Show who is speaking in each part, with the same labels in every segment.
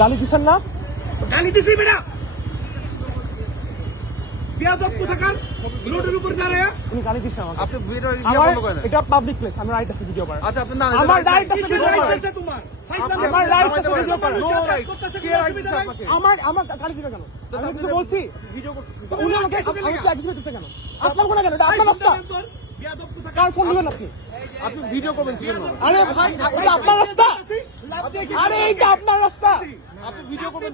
Speaker 1: গালি দিচ্ছেন না?
Speaker 2: গালি দিছি বেটা। বিয়াদব কোথাকার? রোডের উপর দাঁড়ায়
Speaker 1: উনি গালি দিচ্ছেন আমাকে।
Speaker 3: আপনি ভিডিও বন্ধ করেন।
Speaker 1: এটা পাবলিক প্লেস আমি রাইট আছে ভিডিও করার।
Speaker 3: আচ্ছা আপনি না
Speaker 1: আমার রাইট আছে ভিডিও করার।
Speaker 2: তোমার?
Speaker 1: আমার right আছে
Speaker 2: তোমার
Speaker 1: করার।
Speaker 2: মানুষ
Speaker 3: No
Speaker 2: যাতায়াত
Speaker 3: right.
Speaker 2: করতেছে,
Speaker 3: কে
Speaker 2: কোনো
Speaker 3: right
Speaker 2: অসুবিধা
Speaker 3: দিছে
Speaker 2: নাই।
Speaker 3: আপনাকে?
Speaker 1: আমার আমার গালি দিবে কেন? আমি কিছু বলছি?
Speaker 3: ভিডিও করতেছি
Speaker 1: উনি আমাকে
Speaker 2: আপনি
Speaker 1: আমি
Speaker 2: লেখা।
Speaker 1: কেন? আপনার কোনো কেন এটা আপনার রাস্তা।
Speaker 2: ফোনটা বের কর, বিয়াদব কোথাকার।
Speaker 1: ফোন নেবেন আপনি?
Speaker 3: আপনি ভিডিও করবেন?
Speaker 1: আরে ভাই এটা আপনার রাস্তা। আরে আপনার রাস্তা।
Speaker 3: আপনি ভিডিও করবেন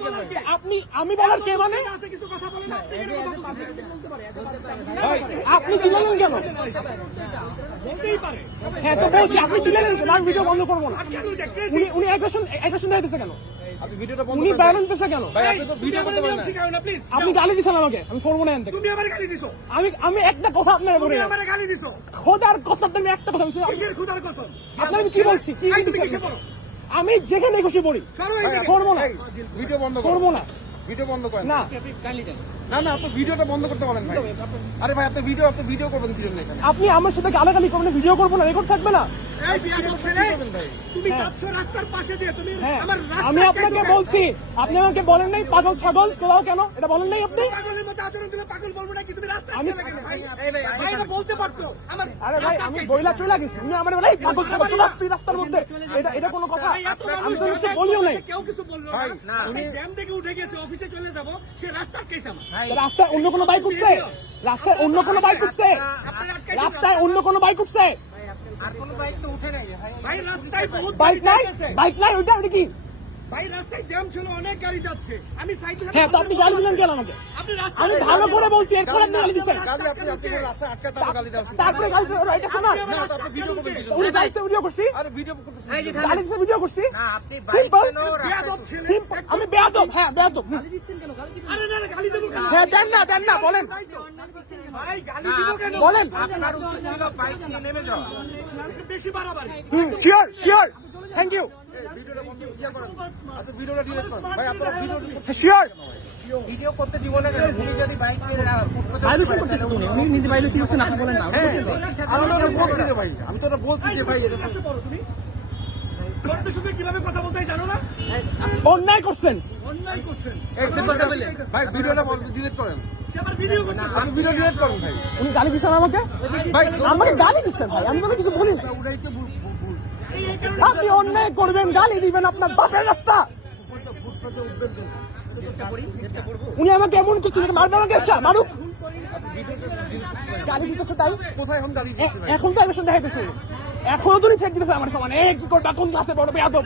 Speaker 1: আপনি আমি বলার কে মানে?
Speaker 2: আছে কিছু কথা বলেন না, আপনি কেন? বলতেই পারে।
Speaker 1: হ্যাঁ তো বলছি আপনি আমি ভিডিও বন্ধ করব না? উনি উনি অ্যাগ্রেশন কেন?
Speaker 3: আপনি ভিডিওটা বন্ধ
Speaker 1: উনি বাইরে দিতেছে কেন?
Speaker 3: ভাই আপনি তো ভিডিও করতে পারেন না।
Speaker 2: শিখাও না, please।
Speaker 1: আপনি গালি দিছেন আমাকে আমি সরবো না
Speaker 2: তুমি আমার গালি দিছো।
Speaker 1: আমি আমি একটা কথা আপনার বলে
Speaker 2: তুমি আমার গালি দিছো।
Speaker 1: খোদার কসম তুমি একটা কথা বলছি।
Speaker 2: কিসের খুদার কসম?
Speaker 1: আপনার কি বলছি? কি
Speaker 2: এই,
Speaker 1: আমি যেখানে খুশি পড়ি। করব না।
Speaker 3: ভিডিও বন্ধ
Speaker 1: করব
Speaker 3: করব
Speaker 1: না।
Speaker 3: ভিডিও বন্ধ করেন।
Speaker 1: না।
Speaker 3: না না আপনি ভিডিওটা বন্ধ করতে বলেন ভাই। আরে ভাই আপনি ভিডিও আপনি ভিডিও করবেন কি জন্য এখানে?
Speaker 1: আপনি আমার সাথে গালাগালি করবেন ভিডিও করব না রেকর্ড থাকবে না।
Speaker 2: এই বিয়াদব ছেলে,
Speaker 3: ভাই?
Speaker 2: তুমি
Speaker 1: হ্যাঁ।
Speaker 2: যাচ্ছ রাস্তার পাশে দিয়ে তুমি
Speaker 1: হ্যাঁ। আমি আপনাকে বলছি আপনি আমাকে বলেন নাই পাগল ছাগল চলাও কেন? এটা বলেন নাই আপনি?
Speaker 2: পাগলের মতো আচরণ দিলে পাগল বলব না কি তুমি রাস্তা
Speaker 1: আমি-
Speaker 2: আমি ভাই? এটা বলতে পারতো। আমার
Speaker 1: আরে ভাই
Speaker 2: রাস্তা
Speaker 1: আমি
Speaker 2: কে?
Speaker 1: বইলা চলে গেছি। তুমি আমার বলে পাগল ছাগল চলে আসবি রাস্তার মধ্যে? এটা এটা কোনো কথা। আমি তো কিছু বলিও নাই।
Speaker 2: কেউ কিছু বলল না। আমি জ্যাম থেকে উঠে গেছি অফিসে চলে যাব সে রাস্তার কেস আমার।
Speaker 1: রাস্তায় অন্য কোনো বাইক উঠছে? রাস্তায় অন্য কোনো বাইক উঠছে? রাস্তায় অন্য কোনো বাইক উঠছে?
Speaker 2: ভাই রাস্তায় বহুত
Speaker 1: বাইক নাই? বাইক নাই ওইটা ওইটা কি?
Speaker 2: ভাই রাস্তায় জ্যাম ছিল অনেক গাড়ি যাচ্ছে। আমি সাইকেল
Speaker 1: হ্যাঁ তো আপনি গালি দিলেন কেন আমাকে?
Speaker 2: আপনি রাস্তা
Speaker 1: আমি ভালো করে বলছি এরপর আপনি গালি দিচ্ছেন।
Speaker 3: গালি আপনি আপনি কোনো রাস্তায় আটকাতে গালি দেওয়া
Speaker 1: তারপরে গালি দিলেন রাইট আছে না।
Speaker 3: না তো আপনি ভিডিও করবেন কি
Speaker 1: উনি গাড়িতে ভিডিও করছি।
Speaker 3: আরে ভিডিও করতেছেন কি জন্য?
Speaker 1: গালি দিতে ভিডিও করছি।
Speaker 4: আপনি
Speaker 1: সিম্পল
Speaker 2: বেয়াদব ছেলে।
Speaker 1: সিম্পল আমি বেয়াদব হ্যাঁ বেয়াদব।
Speaker 2: আরে না না, গালি দেবো কেন?
Speaker 1: হ্যাঁ দেন না দেন না বলেন। বলেন। Sure sure thank you sure
Speaker 4: video করতে দিব না যদি বাইক
Speaker 1: নিজে করছেন আপনি বলেন না।
Speaker 3: বলছি ভাই আমি তো বলছি যে ভাই এটা
Speaker 2: কীভাবে কথা বলতে জানো না?
Speaker 1: অন্যায় করছেন।
Speaker 2: অন্যায় করছেন।
Speaker 3: ভাই ভিডিওটা ডিলিট করেন।
Speaker 1: উনি গালি দিচ্ছেন আমাকে? আমাকে গালি দিচ্ছেন ভাই আমি কোনো কিছু বলি না আপনি অন্যায় করবেন গালি দিবেন আপনার বাপের রাস্তা। উনি আমাকে এমন কিছু মারবে আমাকে মারুক। গালি দিতেছে তাই?
Speaker 3: কোথায় এখন গালি
Speaker 1: তো দেখাইতেছে এখনও তুমি ফেক দিতেছে আমার সমান। এক ডাকুন ক্লাসে বড় বেয়াদব।